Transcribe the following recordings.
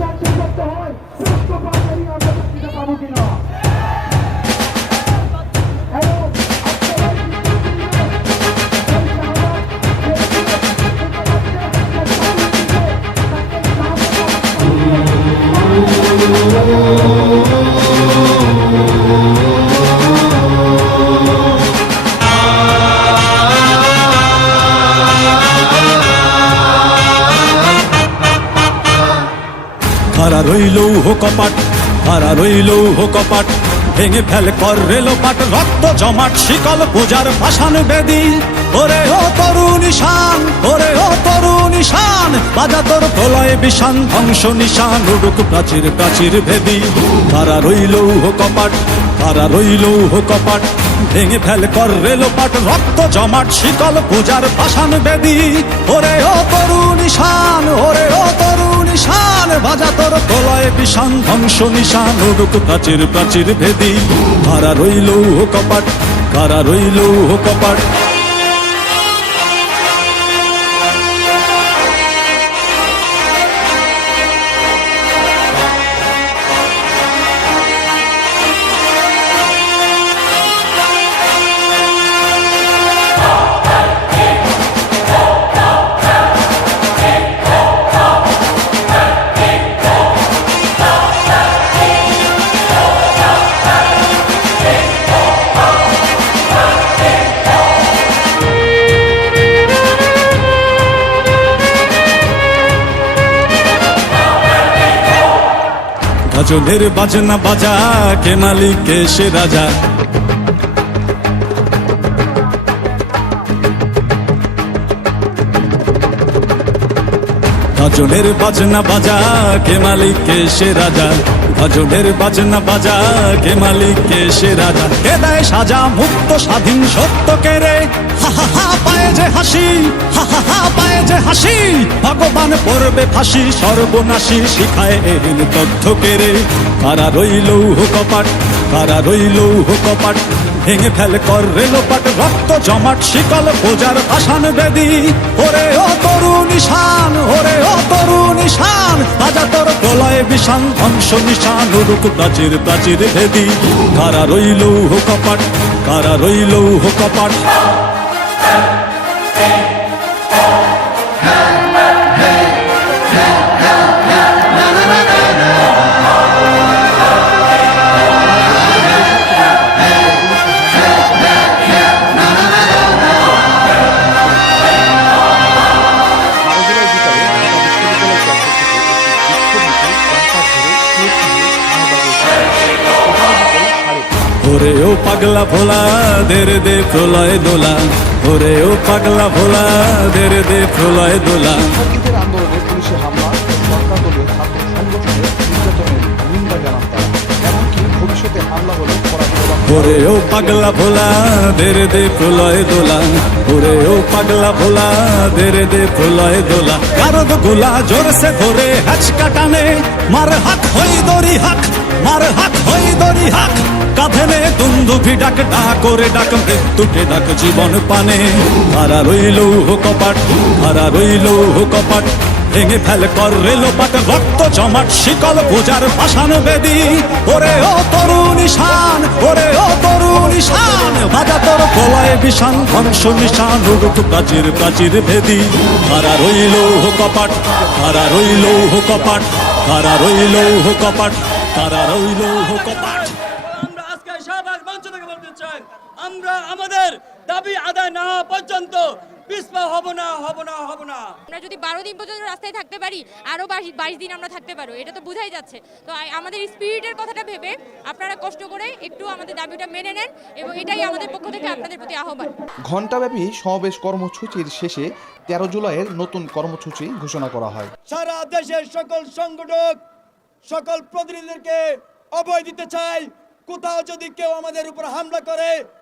যাচাই করতে হয়। সত্য পাশারি আমরা চাকরিটা পাবো কিনা? এবং হারা রইল হো কপাট হারা রইল হো কপাট, ভেঙে ফেল কর রেলোপাট রক্ত জমাট, শিকল পূজার ভাসান বেদি। ওরে ও তরু নিশান ওরে ও তরুণ ঈশান বাজা তোর প্রলয় বিষান, ধ্বংস নিশান, উড়ুক প্রাচীর প্রাচীর ভেদি। হারা রইল হো কপাট হারা রইল হো কপাট, ভেঙে ফেল কর রেলোপাট রক্ত জমাট, শিকল পূজার ভাসান বেদি। ওরে ও তরুণ নিশান ও বাজা তোর প্রলয় বিষাং ধ্বংস নিশান, উড়ুক প্রাচীর প্রাচীর ভেদি। কারা রইল ও কপাট? কারা রইল ও কপাট? গজলের বাজনা বাজা, কে মালিক, কে সে রাজা? গজলের বাজনা বাজা, কে মালিক, কে সে রাজা? গজলের বাজনা বাজা, কে মালিক, কে সে রাজা, কে দেয় সাজা, মুক্ত, স্বাধীন, সত্য কে রে? হা হা হা, পায়ে যে হাসি, হা হা হা, পায়ে যে হাসি, ভগবান পড়বে ফাঁসি, সর্বনাশী শিখায় এহেন তথ্য কে রে? কারা রইল কপাট কারা রইল কপাট ভেঙে ফেল কর রেলোপাট রক্ত, জমাট, শিকল বোজার ভাসান বেদি। ওরে ও তরু নিশান ওরে ও তরু নিশান রাজা তোর প্রলয় বিশান ধ্বংস নিশান রুক প্রাচীর প্রাচীর ভেদি। কারা রইল হো কপাট, কারা রইল হো কপাট? ওরে ও পাগলা ভোলা দের দে প্রলয় দোলা। ওরে ও পাগলা ভোলা দের দে প্রলয় দোলা। শিক্ষার্থীদের আন্দোলনে পুলিশে হামলা ও সরকার দলীয় ছাত্র সংগঠনের নির্যাতনের নিন্দা জানান তারা। এমনকি ভবিষ্যতে হামলা হলে করা জবাব ওরে ও পাগলা ভোলা দের দে প্রলয় দোলা। ওরে ও পাগলা ভোলা দের দে প্রলয় দোলা। কারদ গোলা জোরসে ধরে হাচকা টানে মার হাক হই দরি হাক মার হাক হই দরি হাক। কাঁধে নে দুন্দুভি ডাক ডাক করে ডাক, মৃত্যুকে ডাক জীবন পানে। হারা রইল হো কপাট হারা রইল হো কপাট। ভেঙে ফেল কর রেলোপাট রক্ত জমাট, শিকল পূজার পাষাণ বেদি। ওরে ও তরুণ ওরে ও তরুণ ঈশান, বাজা তোর প্রলয় বিষান, ধ্বংস নিশান, উড়ুক প্রাচীর প্রাচীর ভেদি। কারা রইল হো কপাট কারা রইল হো কপাট কারা রইল হো কপাট কারা রইল হো কপাট আমরা আজকে শাহবাগ মঞ্চ থেকে বলতে চাই আমরা আমাদের দাবি আদায় না পর্যন্ত পিছপা হব না হব না হব না। আমরা যদি বারো দিন পর্যন্ত রাস্তায় থাকতে পারি আরও বাইশ দিন আমরা থাকতে পারো এটা তো বোঝাই যাচ্ছে। তো আমাদের স্পিরিটের কথাটা ভেবে আপনারা কষ্ট করে একটু আমাদের দাবিটা মেনে নেন এবং এটাই আমাদের পক্ষ থেকে আপনাদের প্রতি আহ্বান। ঘণ্টাব্যাপী সমাবেশ কর্মসূচির শেষে তেরো জুলাইয়ের নতুন কর্মসূচি ঘোষণা করা হয়। সারা দেশের সকল সংগঠক সকল প্রতিনিধিদেরকে অভয় দিতে চাই। কোথাও যদি কেউ আমাদের উপর হামলা করে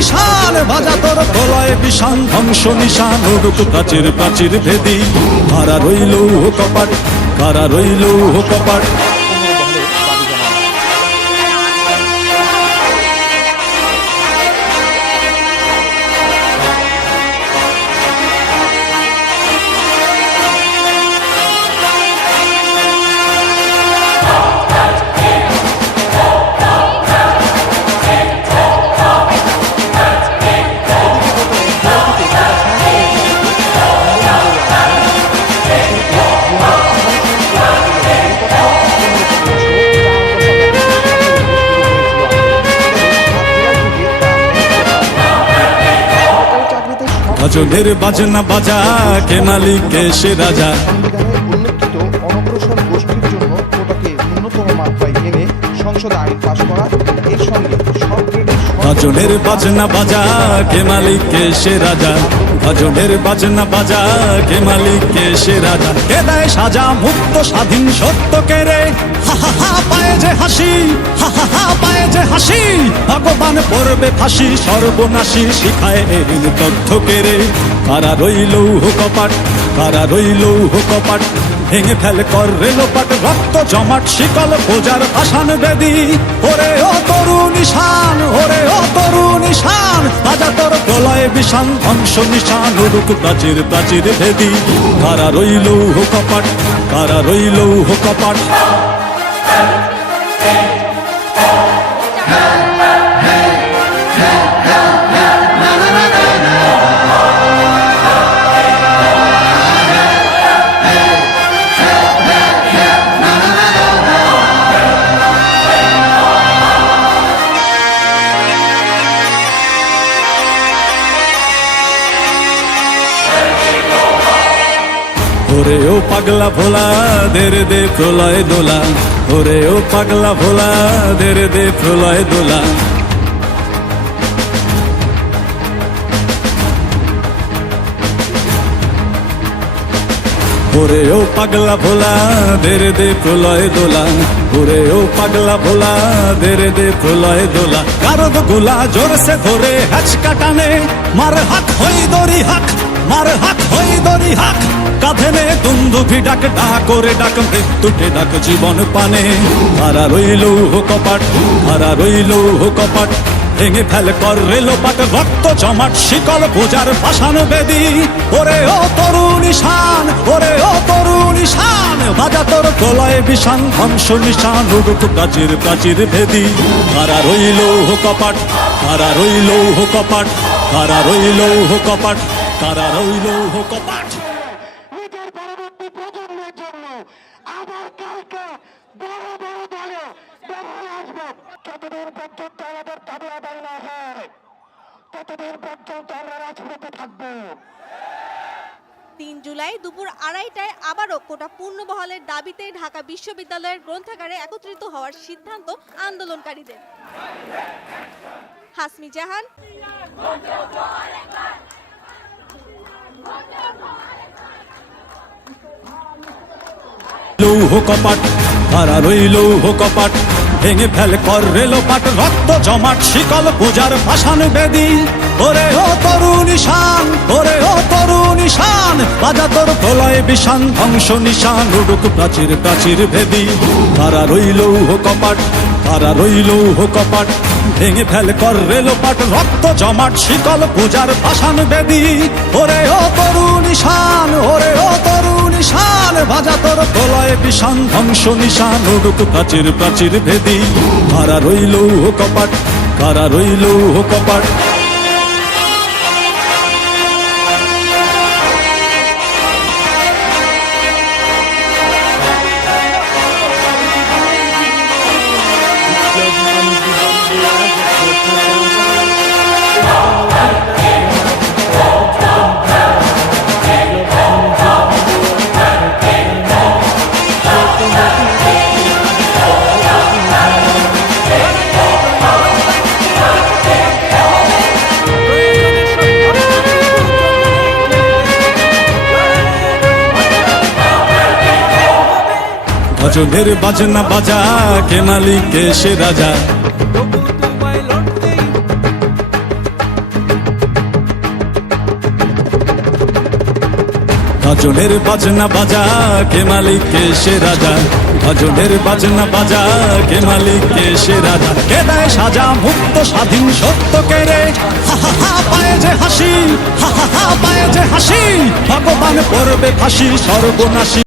ঈশান বাজা তোর প্রলয় বিষান ধ্বংস নিশান উড়ুক প্রাচীর প্রাচীর ভেদি। কারা রইল হো কপাট, কারা রইল হো কপাট। ভজনের বাজনা বাজা, কে মালিক, কে সে রাজা। উল্লেখিত আইন পাশ করা এর সঙ্গে সব বাজনা বাজা, কে মালিক, কে সে রাজা। ভজনের বাজনা বাজা, কে মালিক, কে সে রাজা? কে দেয় সাজা মুক্ত স্বাধীন সত্য কে রে? হা হা পায়ে যে হাসি, হা হা পায়ে যে হাসি, ভগবান পড়বে ফাঁসি, সর্বনাশী শিখায় এরিন তথ্য কে রে? কারা রইল কপাট কারা রইল কপাট ভেঙে ফেল কর রেলোপাট রক্ত জমাট, শিকল পূজার ভাসান বেদি। ওরে ও তরুণ ঈশান ওরে ও তরুণ ঈশান রাজা তোর প্রলয় বিষান, ধ্বংস নিশান উড়ুক প্রাচীর প্রাচীর ভেদি। কারা রইল হো কপাট? কারা রইল হো কপাট? ওরে ও পাগলা ভোলা দেরে দে প্রলয় দোলা। ওরে ও পাগলা ভোলা দেরে দে প্রলয় দোলা। ওরে ও পাগলা ভোলা দেরে দে প্রলয় দোলা। ওরে ও পাগলা ভোলা দেরে দে প্রলয় দোলা। কারদ গোলা জোরসে ধরে হ্যাচ কাটানে মার হাক হই দরি হাক। মার হাক হই দরি হাক। কাঁধে নে দুন্দুভি ডাক ডাক করে ডাক মৃত্যুকে ডাক জীবন পানে। হারা রইল কপাট হারা রইল কপাট। ভেঙে ফেল কর রেলোপাট রক্ত জমাট, শিকল পূজার ভাসান বেদি। ওরে ও তরুণ ঈশান, ওরে ও তরুণ ঈশান, বাজা তোর প্রলয় বিষান, ধ্বংস নিশান, উড়ুক প্রাচীর প্রাচীর ভেদি কারা রইল কপাট কারা রইল কপাট কারা রইল কপাট। কারা রইল হো কপাট নিজের পরবর্তী প্রজন্মের জন্য আবার কালকে বড় বড় দলে ব্যবহার আসবে। যতদিন পর্যন্ত আমাদের দাবি আদায় না হয় ততদিন পর্যন্ত আমরা রাজপথে থাকব। তিন জুলাই দুপুর আড়াইটায় আবারও কোটা পূর্ণবহালের দাবিতে ঢাকা বিশ্ববিদ্যালয়ের গ্রন্থাগারে একত্রিত হওয়ার সিদ্ধান্ত আন্দোলনকারীদের। হাসমি জাহান। লৌহ কপাট হারা রইল হো কপাট, ভেঙে ফেল কর রক্ত জমাট, শিকল পূজার বেদি। ওরে ও ওরে ও বাজা তোর প্রলয় ধ্বংস নিশান, উড়ুক প্রাচীর প্রাচীর ভেদি। হারা রইল হো কপাট হারা রইল হো কপাট, ভেঙে ফেল কর রেলোপাট রক্ত জমাট, শিকল পূজার ভাসান বেদি। ওরে ও বিষান ধ্বংস নিশান উড়ুক প্রাচীর প্রাচীর ভেদি। কারা রইল ও কপাট, কারা রইল ও কপাট। গাজনের বাজনা বাজা কে মালিক কে সে রাজা। গাজনের বাজনা বাজা কে মালিক কে সে রাজা। গাজনের বাজনা বাজা কে মালিক কে সে রাজা। কে দেয় সাজা মুক্ত, স্বাধীন, সত্য কে হা পায়ে যে হাসি, হা হা পায়ে যে হাসি। ভগবান পড়বে ফাঁসি, সর্বনাশী।